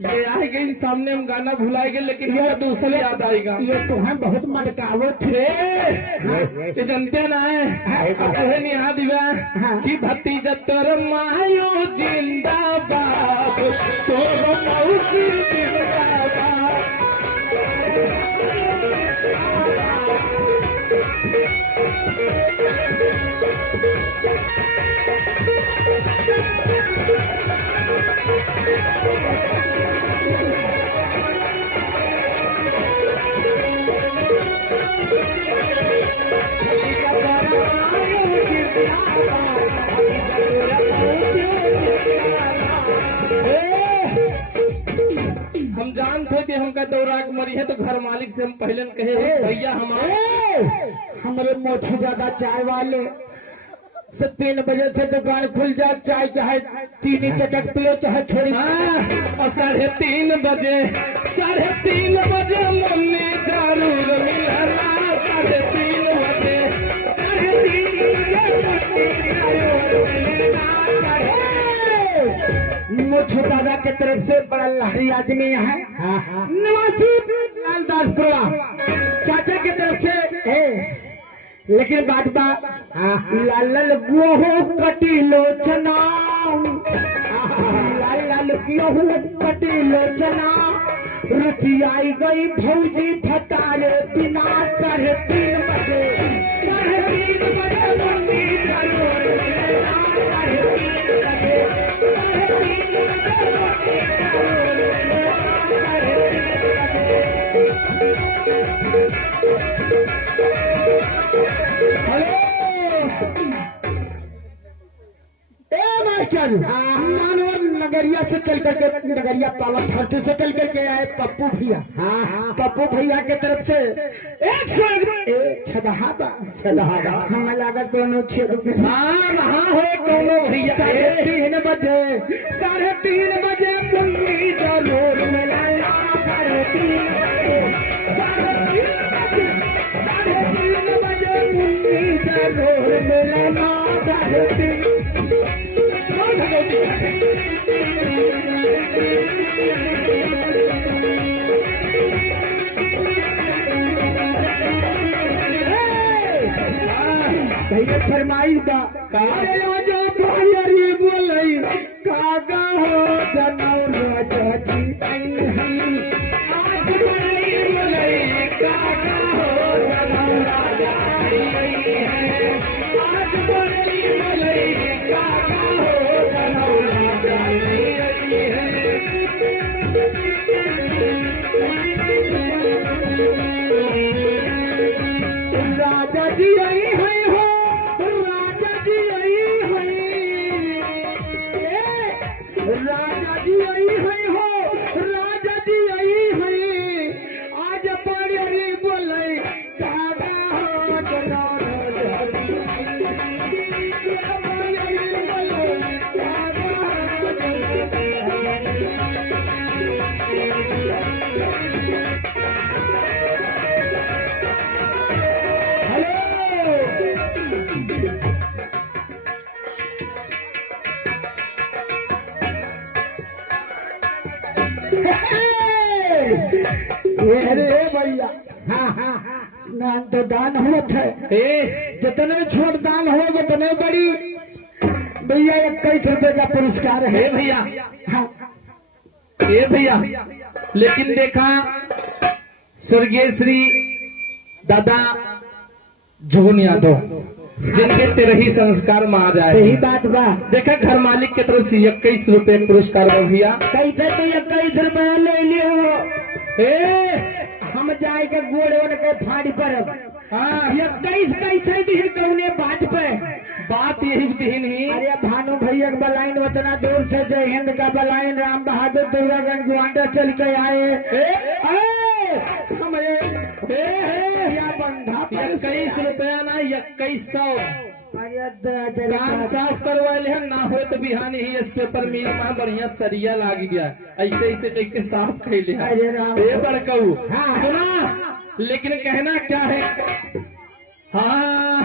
ये आएगा इन सामने हम गाना भुलाएंगे लेकिन ये दूसरा याद आएगा। ये तो है बहुत मटकावो थे। ये जनते ना है कहे नहीं यहाँ दिवा कि भतीजा तोर मायो जिंदाबाद तोर मौसी जिंदाबाद। हम जानते थे हमका दौरा के मरी है तो घर मालिक से हम पहले कहे भैया हमारे मोछे ज्यादा चाय वाले से 3 बजे से दुकान खुल जाए, चाय चाहे चीनी चटक पियो चाहे थोड़ी। और 3:30 बजे 3:30 बजे मम्मी जरूर मिलना। 3:30 बजे 3:30 मोछो दादा के तरफ से बड़ा लहरी आदमी है नवासी लालदासपुरा चाचा की तरफ से लेकिन बात लाल गोहो कटी लोचना लाल गोहो कटी लोचना रुचि आई गई भौजी फतारे बिना 3:30 बजे 3:30 बजे मुंशी जरूर मिलना। 3:30 मानवर नगरिया से चल करके नगरिया पावा धरती से चल करके आए पप्पू भैया। पप्पू भैया के तरफ से 101 छदहाबा हमें लगा दोनों वहाँ हो दोनों भैया 3:30 बजे 3:30 बजे मुन्नी जरूर मिलाना। 3:30 बजे मुन्नी जरूर मिलाना। 3:30 भैया फरमाइश का अरे जो भाई बोलई कागा हो जनौर चाची आज बोलई कागा हो जनौर आज बोलई कागा हो जनौर राजा जी आई है राजा जी आई है राजा जी आई है आज बड़ी बोले कागा हो जनौर अरे भैया दान तो दान होत है जितने छोट दान हो उतने बड़ी भैया 21 रुपए का पुरस्कार है भैया। ये भैया लेकिन देखा स्वर्गीय श्री दादा जुगन यादव जिनके 13 संस्कार में आ जाए। सही बात बा। देखा घर मालिक की तरफ से 21 रुपए पुरस्कार भैया। कैसे तो 21 रुपया ले लियो हम जाए के गोड़ वोड़ के फाड़ी पर 21 कैसे दिन कौने बात पे बात यही दिन ही। अरे भानु भैया का बलाइन उतना दूर से जय हिंद का बलाइन राम बहादुर दुर्गागंज गुआंडा चल के आए हमारे बंधा 21 रुपया ना 2100 कान साफ करवाए हैं ना हो तो बिहानी ही इस पेपर मिल में बढ़िया सरिया लाग गया ऐसे ऐसे देख के साफ कर लिया। अरे राम ये बड़कऊ सुना लेकिन कहना क्या है। हाँ